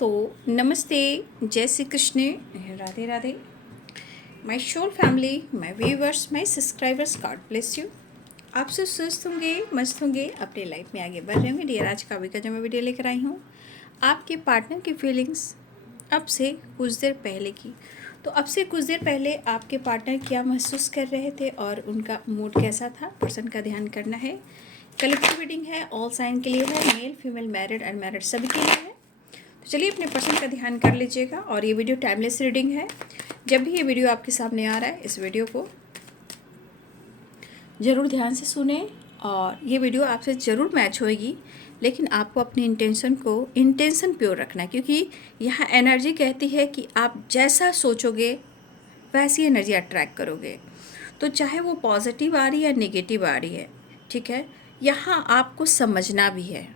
दोस्तों नमस्ते, जय Shri Krishna, Radhe Radhe. My soul family, my viewers, my subscribers, God bless you. आप सब स्वस्थ होंगे, मस्त होंगे, अपनी लाइफ में आगे बढ़ रहे होंगे। डियर, आज का वीक जो मैं वीडियो लेकर आई हूँ आपके पार्टनर की फीलिंग्स अब से कुछ देर पहले की। तो अब से कुछ देर पहले आपके पार्टनर क्या महसूस कर रहे थे और उनका मूड कैसा था, पर्सन का ध्यान करना है। कलेक्टिव रीडिंग है, ऑल साइन के लिए है, मेल फीमेल मैरिड अनमैरिड सभी के लिए है। तो चलिए अपने पर्सन का ध्यान कर लीजिएगा। और ये वीडियो टाइमलेस रीडिंग है। जब भी ये वीडियो आपके सामने आ रहा है, इस वीडियो को ज़रूर ध्यान से सुने और ये वीडियो आपसे ज़रूर मैच होएगी। लेकिन आपको अपनी इंटेंशन प्योर रखना है, क्योंकि यहाँ एनर्जी कहती है कि आप जैसा सोचोगे वैसी एनर्जी अट्रैक्ट करोगे। तो चाहे वो पॉजिटिव आ रही है या नेगेटिव आ रही है, ठीक है, यहाँ आपको समझना भी है,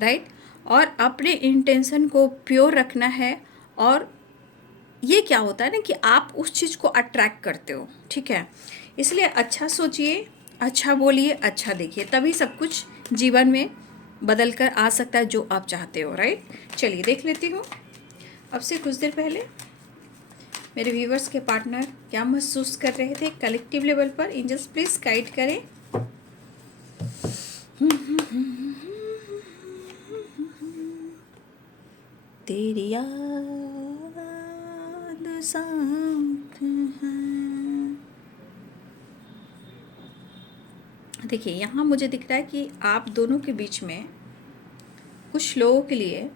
राइट। और अपने इंटेंशन को प्योर रखना है। और ये क्या होता है ना कि आप उस चीज़ को अट्रैक्ट करते हो, ठीक है। इसलिए अच्छा सोचिए, अच्छा बोलिए, अच्छा देखिए, तभी सब कुछ जीवन में बदल कर आ सकता है जो आप चाहते हो, राइट। चलिए देख लेती हूँ अब से कुछ देर पहले मेरे व्यूवर्स के पार्टनर क्या महसूस कर रहे थे कलेक्टिव लेवल पर। एंजल्स प्लीज गाइड करें। तेरी याद साथ है। देखिए, यहाँ मुझे दिख रहा है कि आप दोनों के बीच में कुछ लोगों के लिए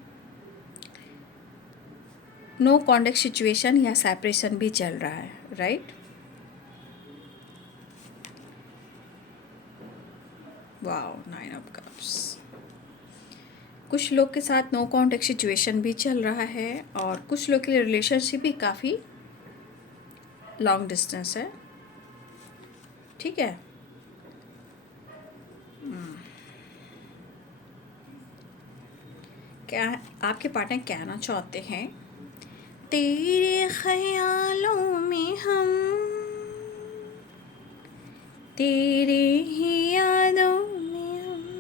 नो कॉन्टेक्ट सिचुएशन या सेपरेशन भी चल रहा है, राइट। Wow, 9 of cups. कुछ लोग के साथ नो कॉन्टेक्ट सिचुएशन भी चल रहा है और कुछ लोग के लिए रिलेशनशिप भी काफ़ी लॉन्ग डिस्टेंस है, ठीक है। क्या आपके पार्टनर कहना चाहते हैं? तेरे ख्यालों में हम, तेरे ही यादों में हम।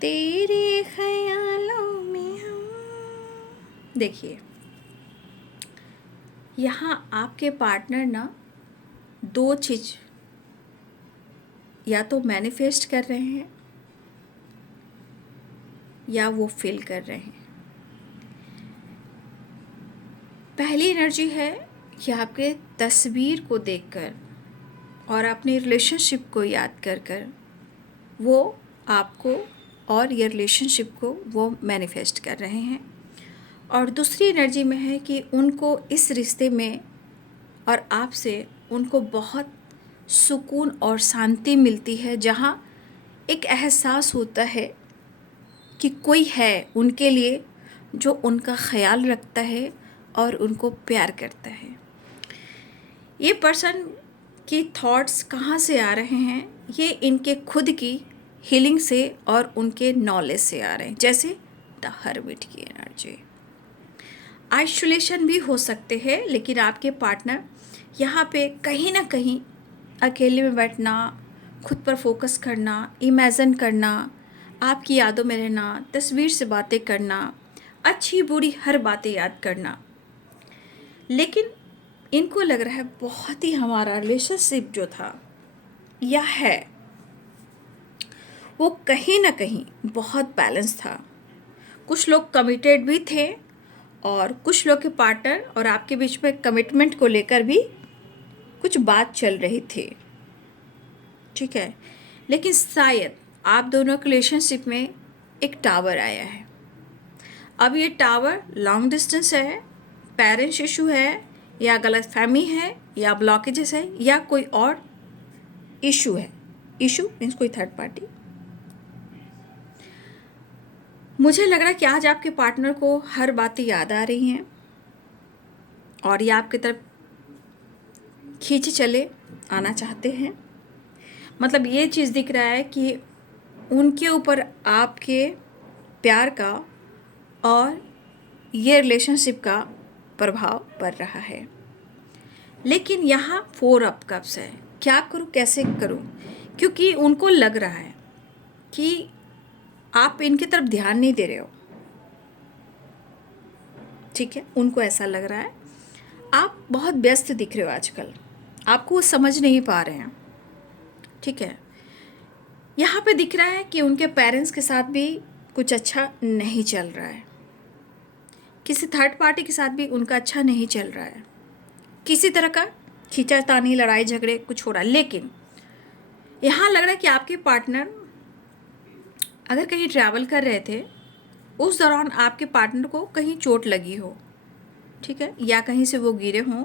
तेरे ख्यालों में हम। देखिए, यहाँ आपके पार्टनर ना दो चीज़ या तो मैनिफेस्ट कर रहे हैं या वो फील कर रहे हैं। पहली एनर्जी है कि आपके तस्वीर को देखकर और अपने रिलेशनशिप को याद कर कर वो आपको और ये रिलेशनशिप को वो मैनिफेस्ट कर रहे हैं। और दूसरी एनर्जी में है कि उनको इस रिश्ते में और आपसे उनको बहुत सुकून और शांति मिलती है, जहाँ एक एहसास होता है कि कोई है उनके लिए जो उनका ख्याल रखता है और उनको प्यार करता है। ये पर्सन की थॉट्स कहाँ से आ रहे हैं? ये इनके खुद की हीलिंग से और उनके नॉलेज से आ रहे हैं, जैसे द हर्मिट की एनर्जी। आइसोलेशन भी हो सकते हैं, लेकिन आपके पार्टनर यहाँ पे कहीं ना कहीं अकेले में बैठना, खुद पर फोकस करना, इमेजिन करना, आपकी यादों में रहना, तस्वीर से बातें करना, अच्छी बुरी हर बातें याद करना। लेकिन इनको लग रहा है बहुत ही हमारा रिलेशनशिप जो था या है वो कहीं ना कहीं बहुत बैलेंस था। कुछ लोग कमिटेड भी थे और कुछ लोग के पार्टनर और आपके बीच में कमिटमेंट को लेकर भी कुछ बात चल रही थी, ठीक है। लेकिन शायद आप दोनों के रिलेशनशिप में एक टावर आया है। अब ये टावर लॉन्ग डिस्टेंस है, पेरेंट्स इशू है, या गलतफहमी है, या ब्लॉकेजेस है, या कोई और इशू है। इशू मीन्स कोई थर्ड पार्टी। मुझे लग रहा है कि आज आपके पार्टनर को हर बातें याद आ रही हैं और ये आपकी तरफ खींच चले आना चाहते हैं। मतलब ये चीज़ दिख रहा है कि उनके ऊपर आपके प्यार का और ये रिलेशनशिप का प्रभाव पड़ रहा है। लेकिन यहाँ 4 ऑफ कप्स है, क्या करूँ कैसे करूँ, क्योंकि उनको लग रहा है कि आप इनकी तरफ ध्यान नहीं दे रहे हो। ठीक है, उनको ऐसा लग रहा है आप बहुत व्यस्त दिख रहे हो आजकल, आपको वो समझ नहीं पा रहे हैं। ठीक है, यहाँ पे दिख रहा है कि उनके पेरेंट्स के साथ भी कुछ अच्छा नहीं चल रहा है, किसी थर्ड पार्टी के साथ भी उनका अच्छा नहीं चल रहा है, किसी तरह का खींचातानी लड़ाई झगड़े कुछ हो रहा है। लेकिन यहाँ लग रहा है कि आपके पार्टनर अगर कहीं ट्रैवल कर रहे थे, उस दौरान आपके पार्टनर को कहीं चोट लगी हो, ठीक है, या कहीं से वो गिरे हों।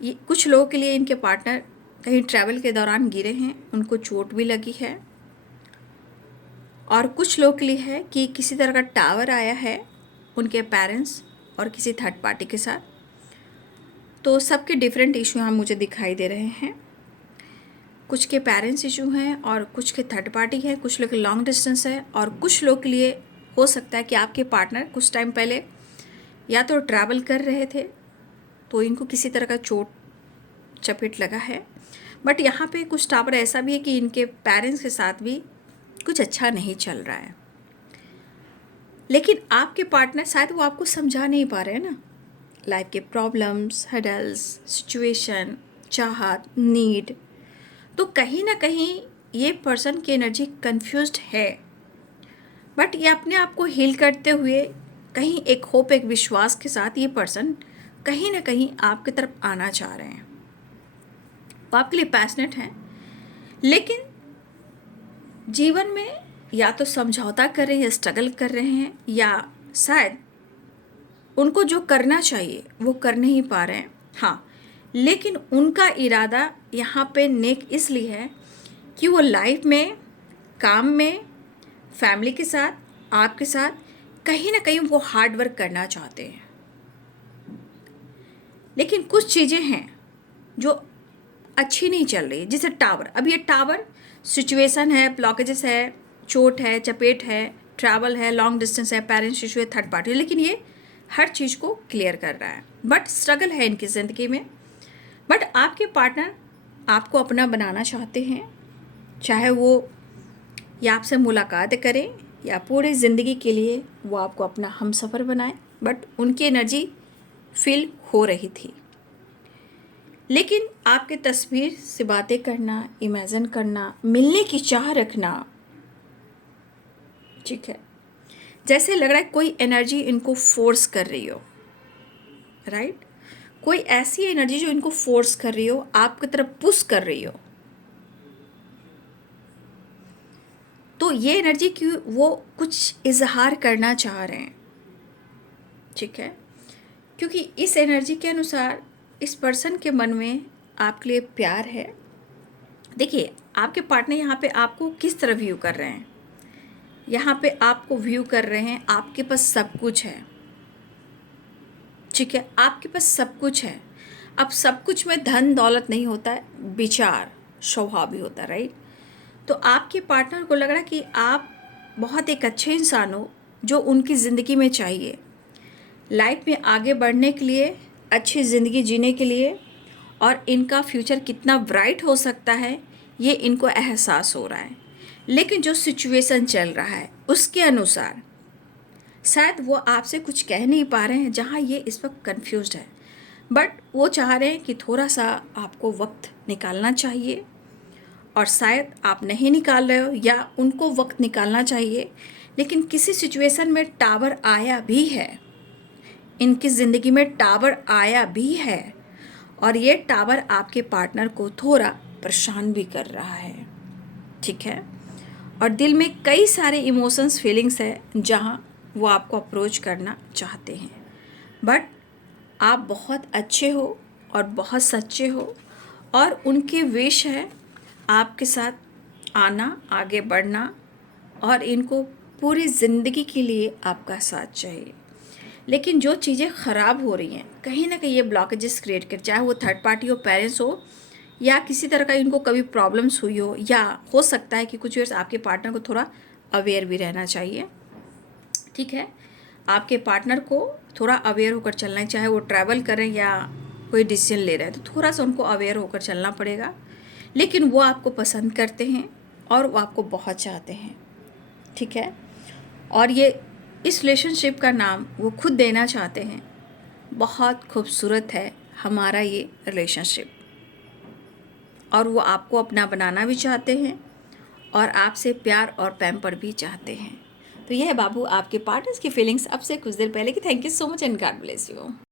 ये कुछ लोगों के लिए इनके पार्टनर कहीं ट्रैवल के दौरान गिरे हैं, उनको चोट भी लगी है। और कुछ लोगों के लिए है कि किसी तरह का टावर आया है उनके पेरेंट्स और किसी थर्ड पार्टी के साथ। तो सबके डिफरेंट इशू यहाँ मुझे दिखाई दे रहे हैं। कुछ के पेरेंट्स इशू हैं और कुछ के थर्ड पार्टी है, कुछ लोग के लॉन्ग डिस्टेंस है, और कुछ लोग के लिए हो सकता है कि आपके पार्टनर कुछ टाइम पहले या तो ट्रैवल कर रहे थे तो इनको किसी तरह का चोट चपेट लगा है। बट यहाँ पे कुछ टावर ऐसा भी है कि इनके पेरेंट्स के साथ भी कुछ अच्छा नहीं चल रहा है। लेकिन आपके पार्टनर शायद वो आपको समझा नहीं पा रहे हैं ना, लाइफ के प्रॉब्लम्स, हडल्स, सिचुएशन, चाहत, नीड। तो कहीं ना कहीं ये पर्सन की एनर्जी कंफ्यूज्ड है, बट ये अपने आप को हील करते हुए कहीं एक होप, एक विश्वास के साथ ये पर्सन कहीं ना कहीं आपकी तरफ आना चाह रहे हैं। वो आपके लिए पैशनेट हैं, लेकिन जीवन में या तो समझौता कर रहे हैं या स्ट्रगल कर रहे हैं, या शायद उनको जो करना चाहिए वो कर नहीं पा रहे हैं। हाँ, लेकिन उनका इरादा यहाँ पे नेक इसलिए है कि वो लाइफ में, काम में, फैमिली के साथ, आपके साथ कहीं ना कहीं वो हार्ड वर्क करना चाहते हैं। लेकिन कुछ चीज़ें हैं जो अच्छी नहीं चल रही है, जैसे टावर। अब ये टावर सिचुएशन है, ब्लॉकेजेस है, चोट है, चपेट है, ट्रैवल है, लॉन्ग डिस्टेंस है, पेरेंट्स इशू है, थर्ड पार्टी, लेकिन ये हर चीज़ को क्लियर कर रहा है। बट स्ट्रगल है इनकी ज़िंदगी में। बट आपके पार्टनर आपको अपना बनाना चाहते हैं, चाहे वो या आपसे मुलाकात करें या पूरी ज़िंदगी के लिए वो आपको अपना हमसफ़र बनाए। बट उनकी एनर्जी फील हो रही थी। लेकिन आपके तस्वीर से बातें करना, इमेजिन करना, मिलने की चाह रखना, ठीक है, जैसे लग रहा है कोई एनर्जी इनको फोर्स कर रही हो, राइट? कोई ऐसी एनर्जी जो इनको फोर्स कर रही हो, आपकी तरफ पुश कर रही हो। तो ये एनर्जी की वो कुछ इजहार करना चाह रहे हैं, ठीक है, क्योंकि इस एनर्जी के अनुसार इस पर्सन के मन में आपके लिए प्यार है। देखिए, आपके पार्टनर यहाँ पे आपको किस तरह व्यू कर रहे हैं, यहाँ पे आपको व्यू कर रहे हैं आपके पास सब कुछ है, ठीक है, आपके पास सब कुछ है। अब सब कुछ में धन दौलत नहीं होता है, विचार, स्वभाव भी होता है, राइट? तो आपके पार्टनर को लग रहा है कि आप बहुत एक अच्छे इंसान हो जो उनकी ज़िंदगी में चाहिए, लाइफ में आगे बढ़ने के लिए, अच्छी ज़िंदगी जीने के लिए, और इनका फ्यूचर कितना ब्राइट हो सकता है ये इनको एहसास हो रहा है। लेकिन जो सिचुएशन चल रहा है उसके अनुसार शायद वो आपसे कुछ कह नहीं पा रहे हैं, जहाँ ये इस वक्त कन्फ्यूज्ड है। बट वो चाह रहे हैं कि थोड़ा सा आपको वक्त निकालना चाहिए, और शायद आप नहीं निकाल रहे हो या उनको वक्त निकालना चाहिए। लेकिन किसी सिचुएशन में टावर आया भी है, इनकी ज़िंदगी में टावर आया भी है, और ये टावर आपके पार्टनर को थोड़ा परेशान भी कर रहा है, ठीक है। और दिल में कई सारे इमोशंस, फीलिंग्स है जहाँ वो आपको अप्रोच करना चाहते हैं। बट आप बहुत अच्छे हो और बहुत सच्चे हो, और उनके विश है आपके साथ आना, आगे बढ़ना, और इनको पूरी ज़िंदगी के लिए आपका साथ चाहिए। लेकिन जो चीज़ें ख़राब हो रही हैं, कहीं ना कहीं ये ब्लॉकेजेस क्रिएट कर, चाहे वो थर्ड पार्टी हो, पेरेंट्स हो, या किसी तरह का इनको कभी प्रॉब्लम्स हुई हो, या हो सकता है कि कुछ ईयर्स आपके पार्टनर को थोड़ा अवेयर भी रहना चाहिए, ठीक है। आपके पार्टनर को थोड़ा अवेयर होकर चलना है, चाहे वो ट्रैवल करें या कोई डिसीजन ले रहे हैं तो थोड़ा सा उनको अवेयर होकर चलना पड़ेगा। लेकिन वो आपको पसंद करते हैं और वो आपको बहुत चाहते हैं, ठीक है। और ये इस रिलेशनशिप का नाम वो खुद देना चाहते हैं। बहुत खूबसूरत है हमारा ये रिलेशनशिप, और वो आपको अपना बनाना भी चाहते हैं और आपसे प्यार और पैम्पर भी चाहते हैं। तो यह है बाबू आपके पार्टनर्स की फीलिंग्स अब से कुछ देर पहले की। Thank you so much and God bless you.